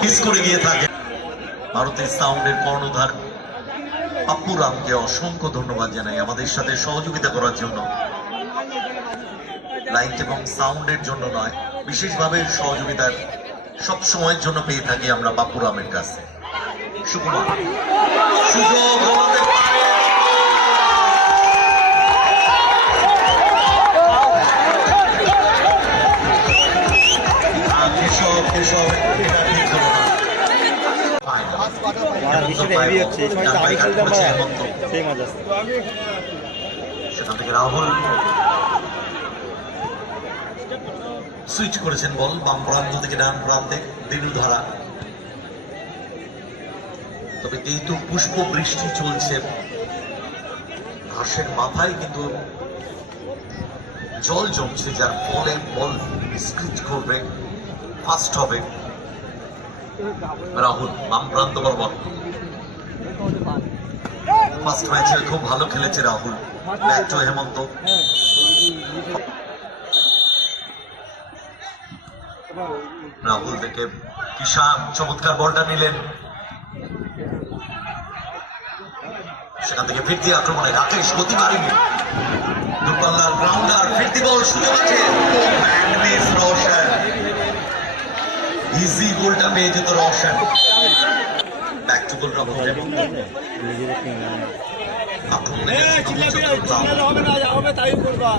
Piece করে ভারতের সাউন্ডের কর্ণধার অসংখ্য ধন্যবাদ জানাই আমাদের সাথে সহযোগিতা করার জন্য। লাইট এবং সাউন্ডের জন্য নয়, বিশেষভাবে সহযোগিতার সব সময়ের জন্য পেয়ে থাকি আমরা পাপ্পু রামের কাছে। পারে। আমার হেভি হচ্ছে এই সময় তো আগে খেলতাম করেছে পারা। হেমন্ত। সেই সেখান থেকে রাহুল সুইচ করেছেন বল বাম প্রান্ত থেকে ডান প্রান্তে দিনু ধারা তবে যেহেতু পুষ্প বৃষ্টি চলছে ঘাসের মাথায় কিন্তু জল জমছে যার ফলে বল স্ক্রিচ করবে ফাস্ট হবে। রাহুল বাম প্রান্ত বরাবর। ফার্স্ট ম্যাচে খুব ভালো খেলেছে রাহুল টু হেমন্ত। রাহুল থেকে কিষান চমৎকার বলটা নিলেন। সেখান থেকে ফিরতি আক্রমণে রাকেশ গতি পারেনি দূরপাল্লার গ্রাউন্ডার ফিরতি বল, সুযোগ আছে। ইজি গোলটা পেয়ে যেত রোশন। হবে তাই করবা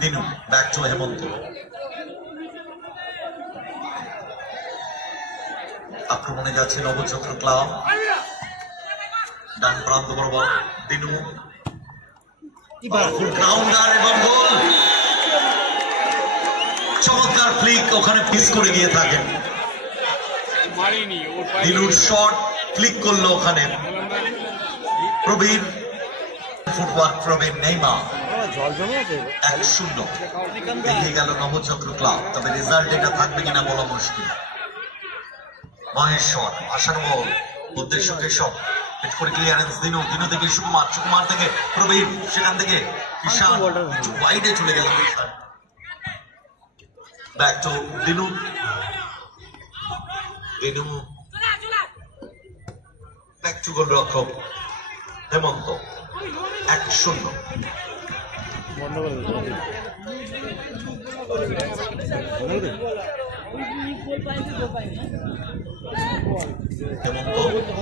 দিনু ব্যাক টু হেমন্ত। আক্রমণে যাচ্ছে নবচক্র ক্লাব। ডান প্রান্ত বরাবর দিনু গ্রাউন্ডার এবং গোল চমৎকার ফ্লিক ওখানে পিস করে গিয়ে থাকেন দিনুর শট ক্লিক করল ওখানে। প্রবীর ফুটওয়ার্ক প্রবীর নেইমা এক শূন্য। এগিয়ে গেল নবচক্র ক্লাব তবে রেজাল্ট এটা থাকবে কিনা বলা মুশকিল। মহেশ্বর আসানো বল উদ্দেশ্য কেশব পিচ করে ক্লিয়ারেন্স দিনু দিনু থেকে সুকুমার সুকুমার থেকে প্রবীর সেখান থেকে একটু ওয়াইডে চলে back to Dinu. Dinu. Back to goal রক্ষক হেমন্ত। এক শূন্য। বন্ধ করে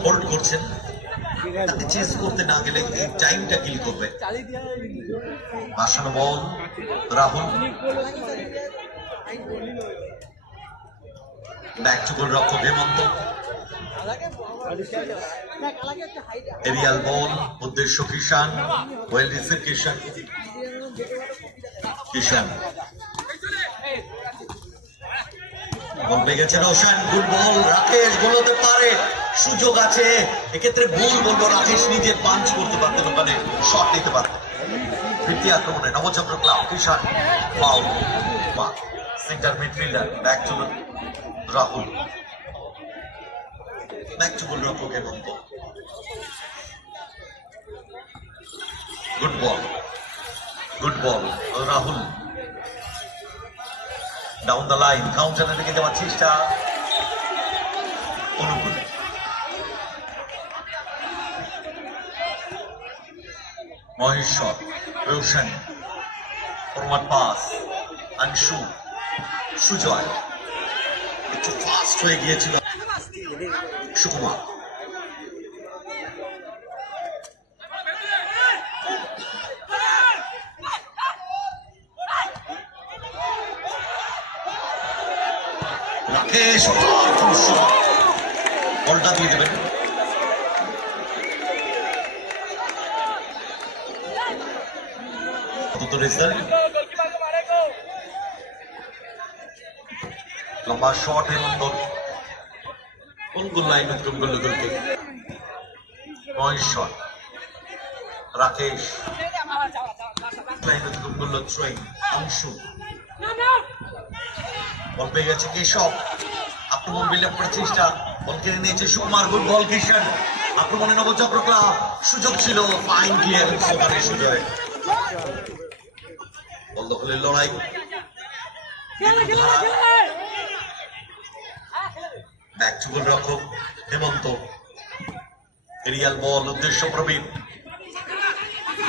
হোল্ড করছেন। তাকে চেস করতে না গেলে এই টাইমটা কিল করবে। বাসানো ball, Rahul. Back to goal রক্ষক হেমন্ত। এরিয়াল বল উদ্দেশ্য কিষান ওয়েল রিসিভ কিষান কিষান বল পেয়ে গেছে রোশন, গুড বল, রাকেশ বলতে পারে, সুযোগ আছে। এক্ষেত্রে ভুল বলব, রাকেশ নিজে পাঞ্চ করতে পারতেন ওখানে শট নিতে পারতেন। ফিরতি আক্রমণে Nabachandra club Kishan foul centre midfielder back to Rahul. Back to goal রক্ষক Hemanta good ball good ball Rahul. Down the line কাউন্টারের দিকে যাওয়ার চেষ্টা। Maheshwar, Roshan. Forward pass Anshu, Sujoy. একটু ফাস্ট হয়ে গিয়েছিল। সুকুমার। Rakesh powerful shot। বলটা দিয়ে লম্বা শট কোন গোল লাইন অতিক্রম করল গোলকে নয় শট। রাকেশ। লাইন অতিক্রম করল থ্রোয়িং অংশু। বল পেয়ে গেছে কেশব। করার চেষ্টা, বল কেড়ে নিয়েছে সুকুমার গুড বল কিষান আক্রমণে নবচক্র ক্লাব, সুযোগ ছিল ফাইন বল দখলের লড়াই। ব্যাক রক্ষক হেমন্ত। এরিয়াল বল, উদ্দেশ্য প্রবীণ।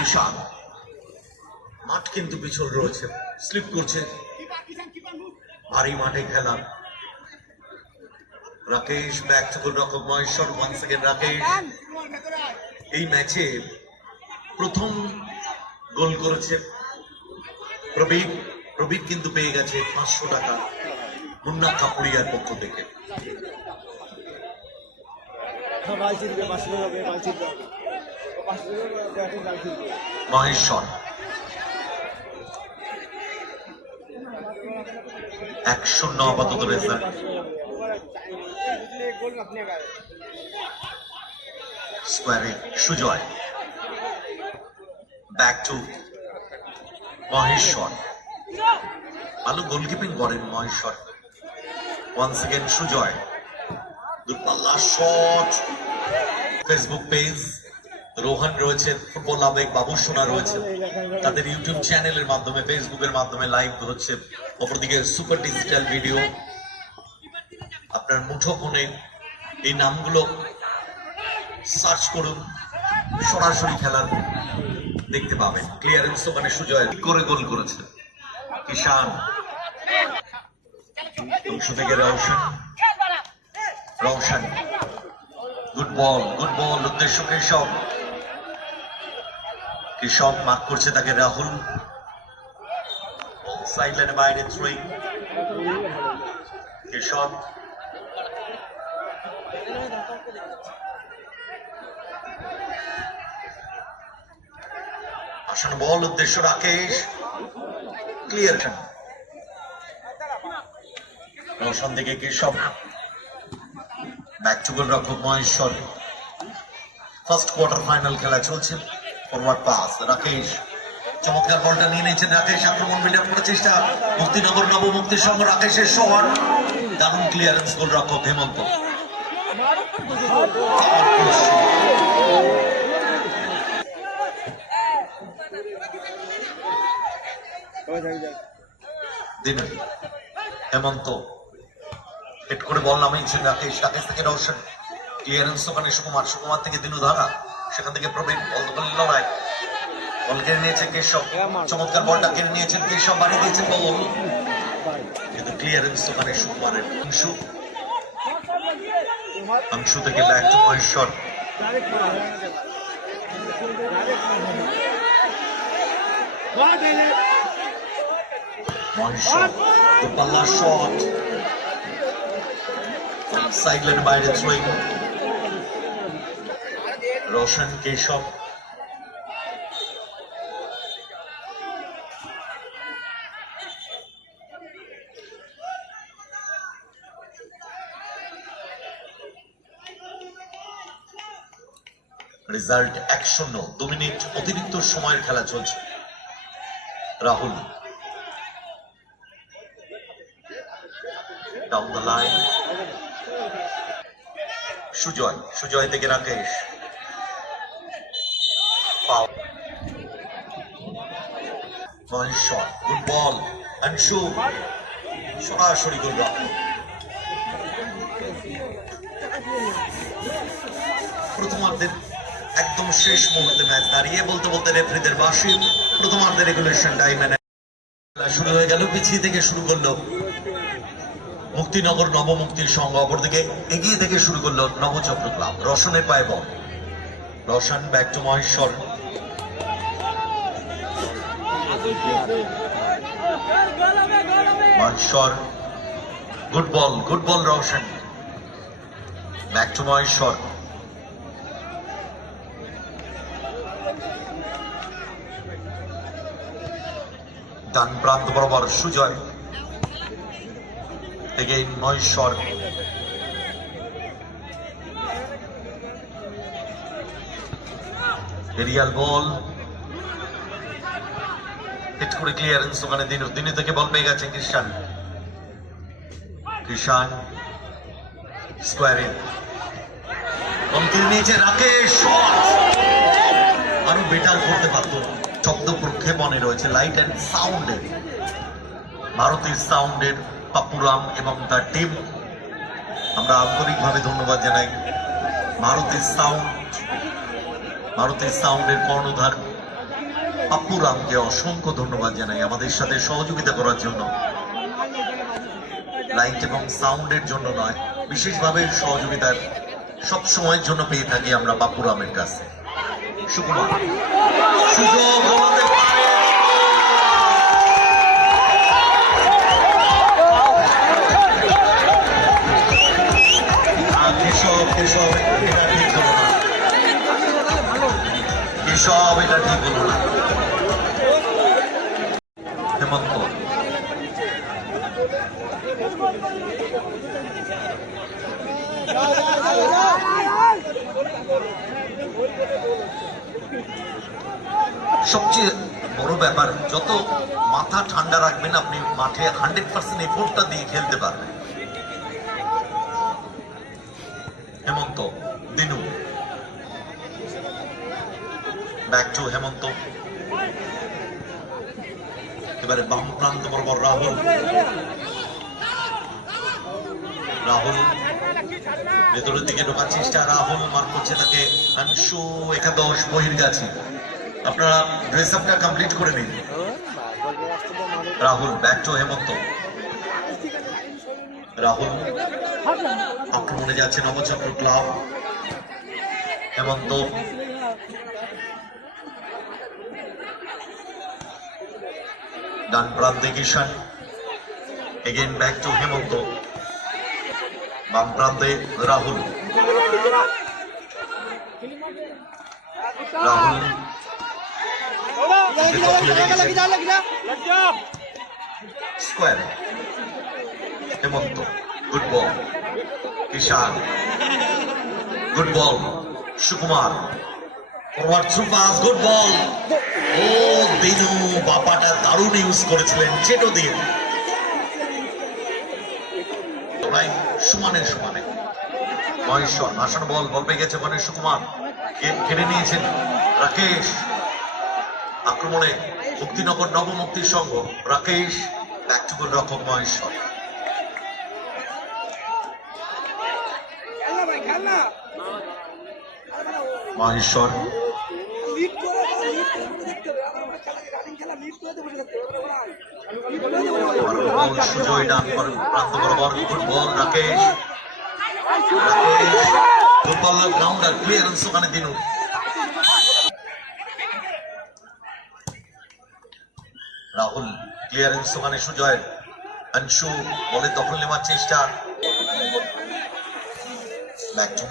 ঈশান মাঠ কিন্তু পিছল রয়েছে, স্লিপ করছে। ভারী মাঠে খেলা। রাকেশ ব্যাক টু রক্ষক মহেশ্বর ওয়ান সেকেন্ড রাকেশ। এই ম্যাচে প্রথম গোল করেছে প্রবীর। প্রবীর কিন্তু পেয়ে গেছে পাঁচশো টাকা মুন্না কাপুরিয়ার পক্ষ থেকে। বাল ছিলবে পাঁচশো টাকা হবে বাল ছিলবে পাঁচশো টাকা এখন বাল ছিলবে মহেশ্বর এক শূন্য আপাতত রেজাল্ট গোল আপনি গায়ে স্কোয়ারে সুজয় ব্যাক টু মহেশ্বর ভালো গোলকিপিং করেন মহেশ্বর ওয়ান সেকেন্ড সুজয় দূরপাল্লা শট ফেসবুক পেজ রোহান রয়েছে ফুটবল আবেগ, বাবু সোনা রয়েছে তাদের ইউটিউব চ্যানেলের মাধ্যমে ফেসবুকের মাধ্যমে লাইভ হচ্ছে। অপরদিকে সুপার ডিজিটাল ভিডিও আপনার মুঠো ফোনে এই নামগুলো সার্চ করুন, সরাসরি খেলার দেখতে পাবেন। ক্লিয়ারেন্স ওখানে সুজয় করে গোল করেছে? কিষান থেকে Roshan. Roshan. Good ball good ball উদ্দেশ্য কেশব কেশব মার্ক করছে তাকে রাহুল। সাইড লাইনে বাইরে থ্রোয়িং কেশব আসন বল উদ্দেশ্য রাকেশ। ক্লিয়ার রোশন দিকে কেশব ব্যাক টু গোল রক্ষক মহেশ্বর। ফার্স্ট কোয়ার্টার ফাইনাল খেলা চলছে। Forward pass Rakesh. চমৎকার বলটা নিয়ে নিয়েছেন রাকেশ। আক্রমণ বিল্ড করার চেষ্টা। মুক্তিনগর নবমুক্তির সঙ্গে রাকেশের শট দারুণ ক্লিয়ারেন্স গোল রক্ষক হেমন্ত। দিবেন হেমন্ত। হেড করে বল নামিয়েছেন রাকেশ রাকেশ থেকে রোশন ক্লিয়ারেন্স ওখানে সুকুমার। সুকুমার থেকে দিনু ধারা সেখান থেকে প্রবীণ বল লড়াই বল কেড়ে নিয়েছে কেশব। চমৎকার বলটা কেড়ে নিয়েছেন কেশব। বাড়িয়ে দিয়েছেন বল। কিন্তু ক্লিয়ারেন্স ওখানে সুকুমারের অংশু। অংশু থেকে ব্যাক টু মহেশ্বর ডাইরেক্ট মার ডাইরেক্ট মার দিলে shot. পাল্লা শট সাইড লাইন বাইরে থ্রোয়িং রেজাল্ট এক শূন্য দু মিনিট অতিরিক্ত সময়ের খেলা চলছে। Rahul. Down line Sujoy. Sujoy থেকে রাকেশ। পাও মহেশ্বর গুড বল অংশু সরাসরি গোল প্রথমার্ধের একদম শেষ মুহূর্তে ম্যাচ দাঁড়িয়ে বলতে বলতে রেফারিদের বাসি প্রথমার্ধের রেগুলেশন টাইমে শুরু হয়ে গেল, পিছিয়ে থেকে শুরু করল মুক্তিনগর নবমুক্তির সঙ্গ, অপরদিকে এগিয়ে থেকে শুরু করল নবচক্র ক্লাব রসনের পায়ে বল। Roshan back to Maheshwar. Maheshwar good ball good ball Roshan back to Maheshwar. ডান প্রান্ত বরাবর Sujay. Again Maheshwar. Aerial ball hit করে ক্লিয়ারেন্স ওখানে দিনু। দিনু থেকে বল পেয়ে গেছে ক্রিস্টান ঈশান স্কোয়ারে অন্তিম নিয়েছে রাকেশ। শট আরও বেটার করতে পারত। শব্দ প্রক্ষেপণে রয়েছে লাইট অ্যান্ড সাউন্ডে ভারতের সাউন্ডের পাপুরাম এবং তার টিম আমরা আন্তরিকভাবে ধন্যবাদ জানাই। ভারতের সাউন্ড ভারতের সাউন্ডের কর্ণধার পাপুরামকে অসংখ্য ধন্যবাদ জানাই আমাদের সাথে সহযোগিতা করার জন্য। লাইট এবং সাউন্ডের জন্য নয়, বিশেষভাবে সহযোগিতার সব সময়ের জন্য পেয়ে থাকি আমরা বাপুরামের কাছে। সুকুমার। সুযোগ হতে পারে। কেশব কেশব, এটা ঠিক হলো না। কেশব, এটা ঠিক হলো না। হেমন্ত। সবচেয়ে বড় ব্যাপার, যত মাথা ঠান্ডা রাখবেন, আপনি মাঠে হান্ড্রেড পার্সেন্ট এফোর্টটা দিয়ে খেলতে পারবেন। Hemanta, Dinu. Back to Hemanta. এবারে বাম প্রান্ত বরাবর রাহুল। রাহুল ভেতরের দিকে ঢোকার চেষ্টা, রাহুল মার করছে তাকে আংশু একাদশ বহির্গাছি। আপনারা ড্রেস আপটা কমপ্লিট করে নিন। Rahul back to Hemanta. Rahul আক্রমণে যাচ্ছে নবচক্র ক্লাব। হেমন্ত। ডান প্রান্তে Kishan again back to Hemanta. বাম প্রান্তে Rahul. Rahul square. Hemanta. Good ball. Kishan good ball. Sukumar. Forward through pass good ball. ও দিনু বাপাটা দারুণ ইউজ করেছিলেন চেটো দিয়ে। প্রায় সমানে সমানে। মহেশ্বর ভাষণ বল বল পেয়ে গেছে মানে সুকুমার। কে- কেড়ে নিয়েছেন? রাকেশ। আক্রমণে মুক্তিনগর নবমুক্তির সংঘ রাকেশ ব্যাক টু গোল রক্ষক মহেশ্বর। মহেশ্বর। রাহুল ক্লিয়ারেন্স ওখানে সুজয়ের অংশু বলে দখল নেওয়ার চেষ্টা।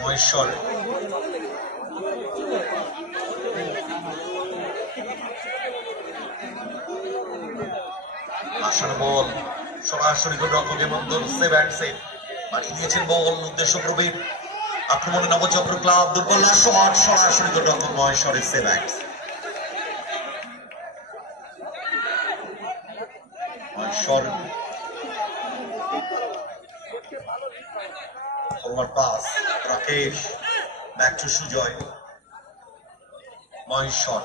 মহেশ্বর আসার বল সরাসরি গোল এবং সেভ অ্যান্ড সেভ পাঠিয়ে দিয়েছেন বল উদ্দেশ্য প্রবীণ। আক্রমণে নবচক্র ক্লাব দুর্বল শট সরাসরি গোল রক্ষক মহেশ্বরের save and Sujay Maheshwar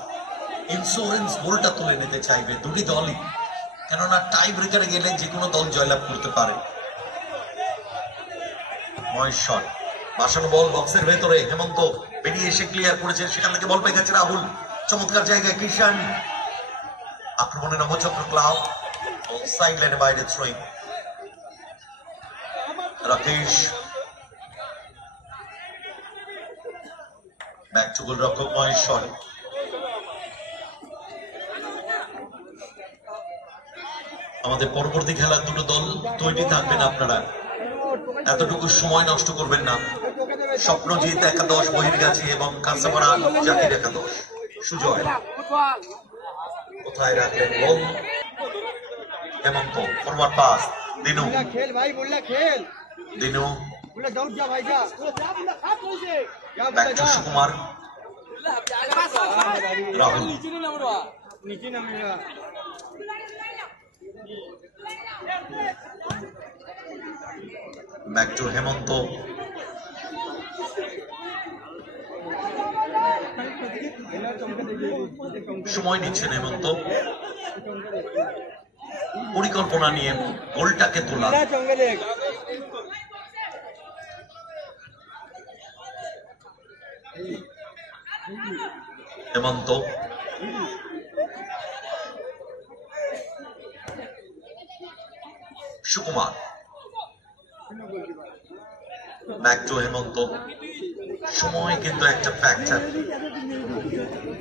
insurance গোলটা তুলে নিতে চাইবে দুটি দলই। কেননা টাই ব্রেকারে গেলে যে কোনো দল জয়লাভ করতে পারে। মহেশ্বর বাসানো বল বক্সের ভেতরে হেমন্ত বেরিয়ে এসে ক্লিয়ার করেছে। সেখান থেকে বল পেয়ে গেছে রাহুল। চমৎকার জায়গায় কিষান আক্রমণে নবচক্র ক্লাব। সাইড লাইনে বাইরে throwing Rakesh. Back to goal রক্ষক মহেশ্বর আমাদের পরবর্তী খেলার দুটো দল তৈরি থাকবেন আপনারা। এতটুকু সময় নষ্ট করবেন না। স্বপ্নজিৎ একাদশ বহির গাছি এবং কাঁচাপাড়া জাতির একাদশ। সুজয়, কোথায় রাখলেন ball Hemanta forward pass Dinu. Dinu. Rahul. Back to Hemanta সময় নিচ্ছেন হেমন্ত। পরিকল্পনা নিয়ে গোলটাকে তোলা। হেমন্ত। সুকুমার। Back to Hemanta. সময় কিন্তু একটা ফ্যাক্টর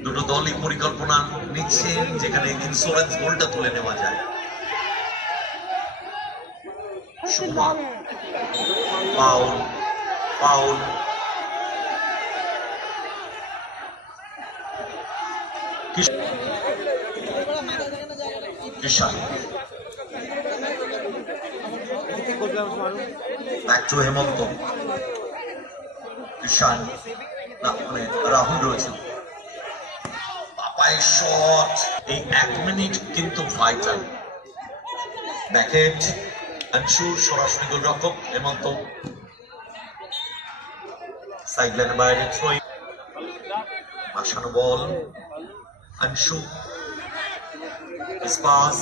দুটো দলই পরিকল্পনা নিচ্ছেন যেখানে ইন্স্যুরেন্স গোলটা তুলে নেওয়া যায়। Sukumar. Paul Paul. Kish- Kishan ঠিক করবে মারুন ব্যাক হেমন্ত কিষান না মানে রাহুল রয়েছে। পাপাই শট। এই এক মিনিট কিন্তু ভাইটাল ব্যাকেট আনসুর সরাসরি গোলরক্ষক, হেমন্ত। সাইড লাইনের বাইরে থ্রোয়িং আসানো বল। আনসু পাস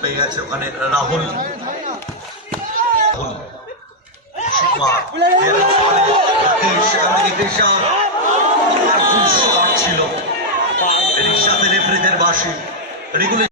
পেয়ে গেছে ওখানে রাহুল। শর্ট ছিল। রিক্সা রেফারিদের বাসি রেগুলেশন